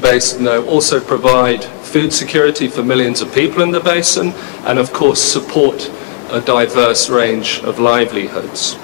basin, though, also provide food security for millions of people in the basin, and of course support a diverse range of livelihoods.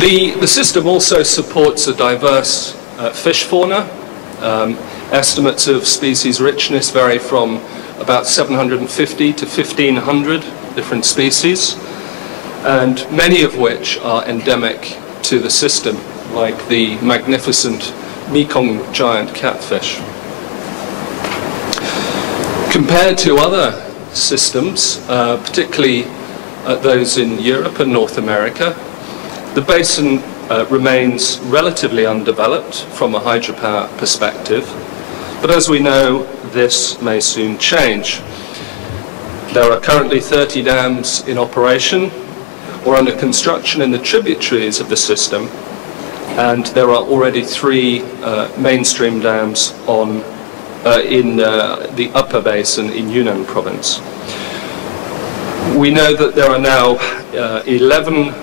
The system also supports a diverse fish fauna. Estimates of species richness vary from about 750 to 1,500 different species, and many of which are endemic to the system, like the magnificent Mekong giant catfish. Compared to other systems, particularly those in Europe and North America, the basin remains relatively undeveloped from a hydropower perspective, but as we know, this may soon change. There are currently 30 dams in operation or under construction in the tributaries of the system, and there are already 3 mainstream dams in the upper basin in Yunnan province. We know that there are now 11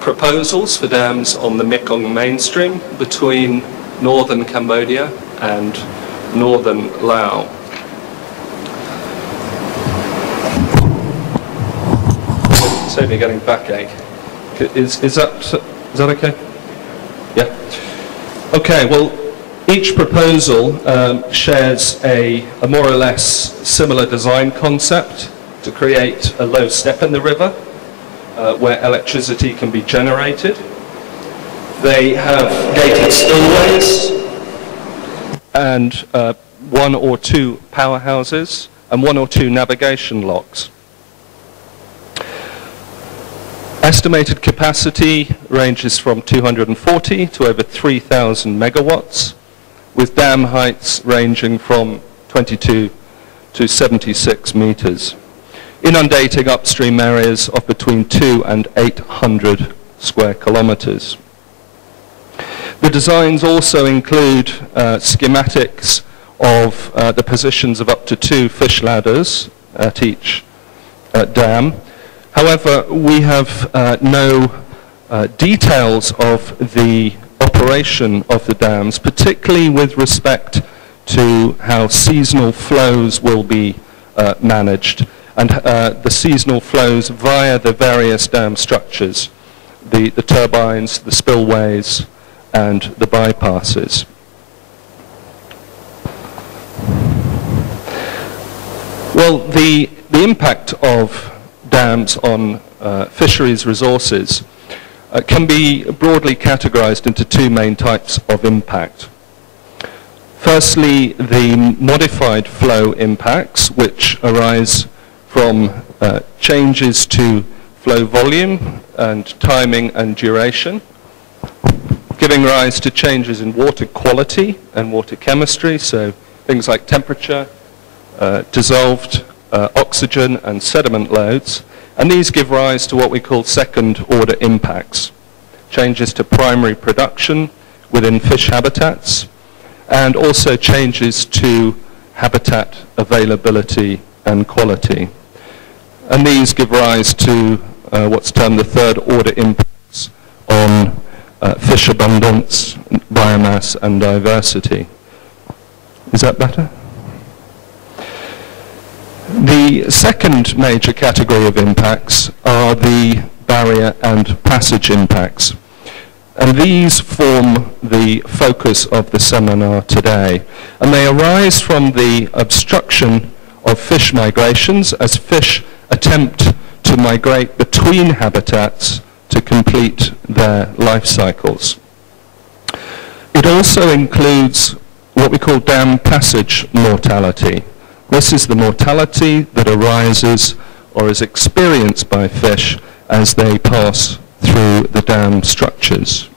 proposals for dams on the Mekong mainstream between northern Cambodia and northern Laos. Save me getting backache. Is that okay? Yeah. Okay. Well, each proposal shares a more or less similar design concept to create a low step in the river where electricity can be generated. They have gated spillways and 1 or 2 powerhouses and 1 or 2 navigation locks. Estimated capacity ranges from 240 to over 3,000 megawatts, with dam heights ranging from 22 to 76 meters, inundating upstream areas of between 2 and 800 square kilometers. The designs also include schematics of the positions of up to 2 fish ladders at each dam. However, we have no details of the operation of the dams, particularly with respect to how seasonal flows will be managed, and the seasonal flows via the various dam structures, the turbines, the spillways, and the bypasses. Well, the impact of dams on fisheries resources can be broadly categorized into 2 main types of impact. Firstly, the modified flow impacts, which arise from changes to flow volume and timing and duration, giving rise to changes in water quality and water chemistry, so things like temperature, dissolved oxygen and sediment loads, and these give rise to what we call second-order impacts, changes to primary production within fish habitats, and also changes to habitat availability and quality. And these give rise to what's termed the third-order impacts on fish abundance, biomass, and diversity. Is that better? The second major category of impacts are the barrier and passage impacts. And these form the focus of the seminar today. And they arise from the obstruction of fish migrations as fish attempt to migrate between habitats to complete their life cycles. It also includes what we call dam passage mortality. This is the mortality that arises or is experienced by fish as they pass through the dam structures.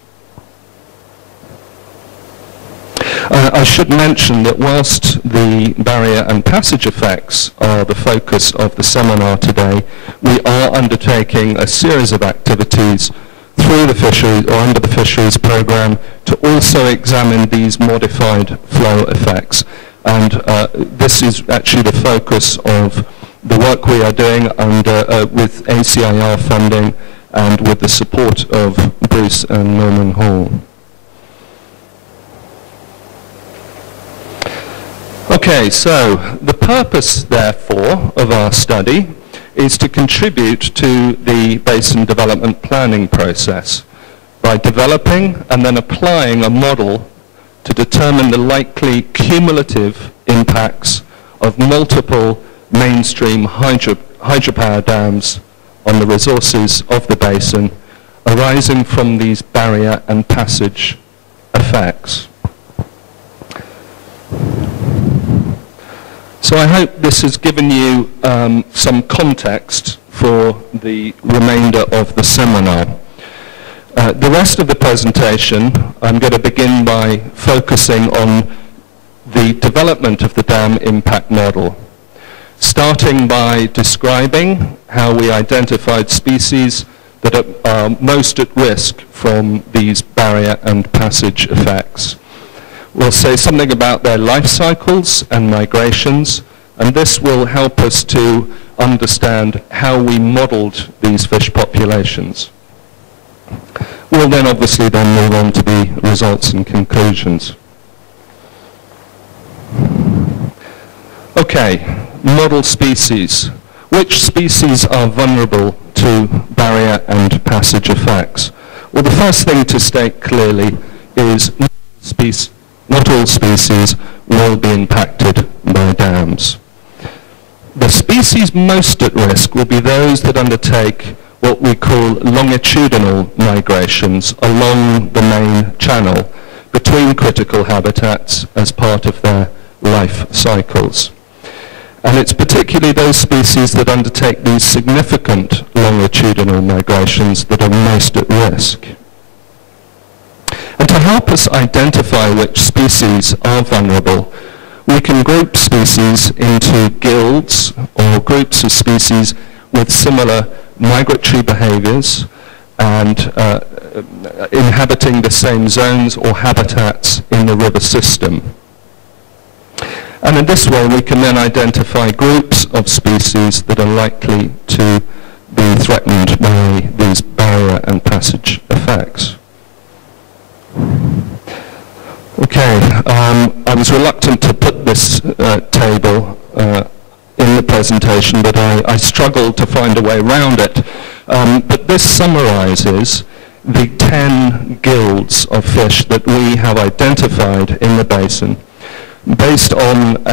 I should mention that whilst the barrier and passage effects are the focus of the seminar today, we are undertaking a series of activities through the fisheries or under the fisheries program to also examine these modified flow effects. And this is actually the focus of the work we are doing with ACIR funding and with the support of Bruce and Norman Hall. Okay, so the purpose, therefore, of our study is to contribute to the basin development planning process by developing and then applying a model to determine the likely cumulative impacts of multiple mainstream hydropower dams on the resources of the basin arising from these barrier and passage effects. So I hope this has given you some context for the remainder of the seminar. The rest of the presentation, I'm going to begin by focusing on the development of the dam impact model, starting by describing how we identified species that are most at risk from these barrier and passage effects. We'll say something about their life cycles and migrations, and this will help us to understand how we modeled these fish populations. We'll then obviously then move on to the results and conclusions. Okay, model species. Which species are vulnerable to barrier and passage effects? Well, the first thing to state clearly is not all species will be impacted by dams. The species most at risk will be those that undertake what we call longitudinal migrations along the main channel between critical habitats as part of their life cycles. And it's particularly those species that undertake these significant longitudinal migrations that are most at risk. And to help us identify which species are vulnerable, we can group species into guilds or groups of species with similar migratory behaviors and inhabiting the same zones or habitats in the river system. And in this way we can then identify groups of species that are likely to be threatened by these barrier and passage effects. Okay, I was reluctant to put this table in the presentation, but I struggled to find a way around it. But this summarizes the 10 guilds of fish that we have identified in the basin based on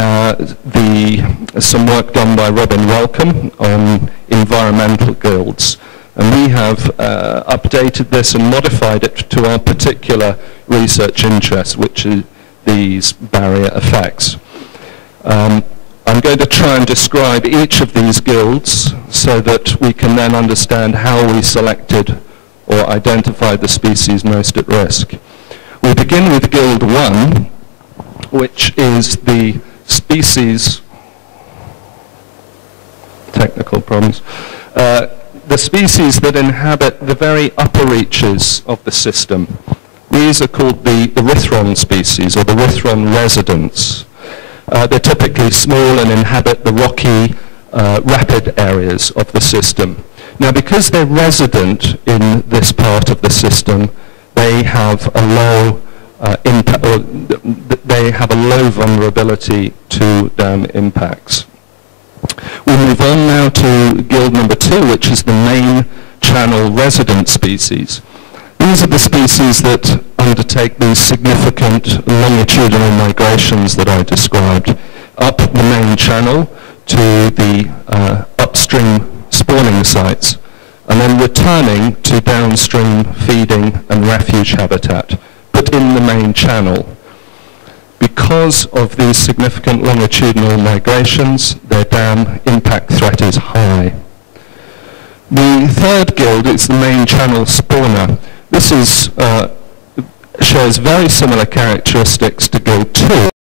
some work done by Robin Welcome on environmental guilds. And we have updated this and modified it to our particular research interest, which is these barrier effects. I'm going to try and describe each of these guilds so that we can then understand how we selected or identified the species most at risk. We begin with Guild 1, which is the species, technical problems, the species that inhabit the very upper reaches of the system. These are called the Rithron species, or the Rithron residents. They're typically small and inhabit the rocky, rapid areas of the system. Now, because they're resident in this part of the system, they have a low impact, or they have a low vulnerability to dam impacts. We move on now to guild number 2, which is the main channel resident species. These are the species that undertake these significant longitudinal migrations that I described up the main channel to the upstream spawning sites, and then returning to downstream feeding and refuge habitat, but in the main channel. Because of these significant longitudinal migrations, their dam impact threat is high. The third guild is the main channel spawner. This is, shares very similar characteristics to Guild 2,